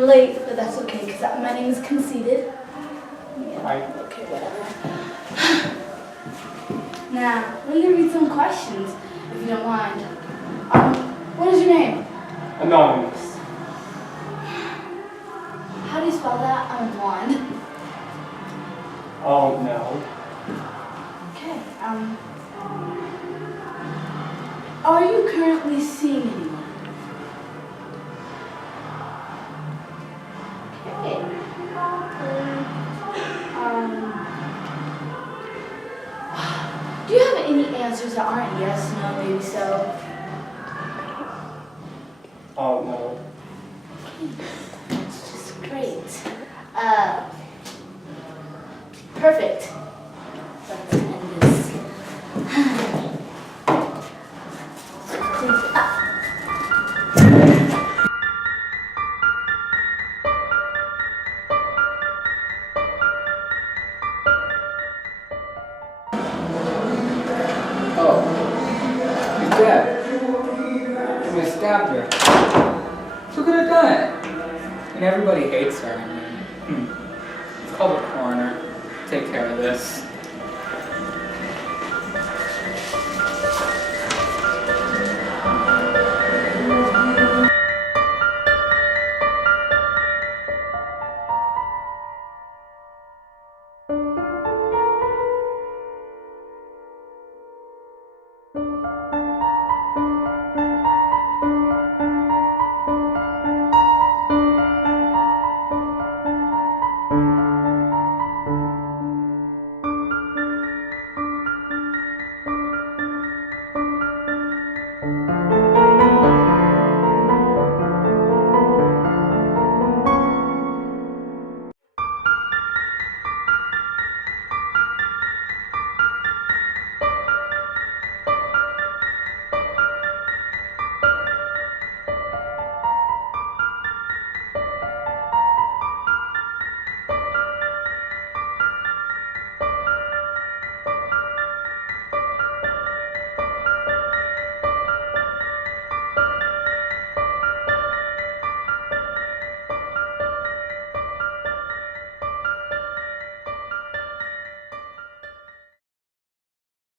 you're late, but that's okay, because my name is Conceited. Yeah, Right. okay, whatever. Now, we're going to read some questions, if you don't mind. What is your name? Anonymous. How do you spell that? I'm blind. Oh, no. Okay, are you currently seeing anyone? Okay. Do you have any answers that aren't yes, no, maybe so? Oh, no. That's just great. Perfect. Let's end this. Oh, he's dead. I mean, stabbed her. Who could have done it? And everybody hates her. I mean, it's called a coroner. Take care of this.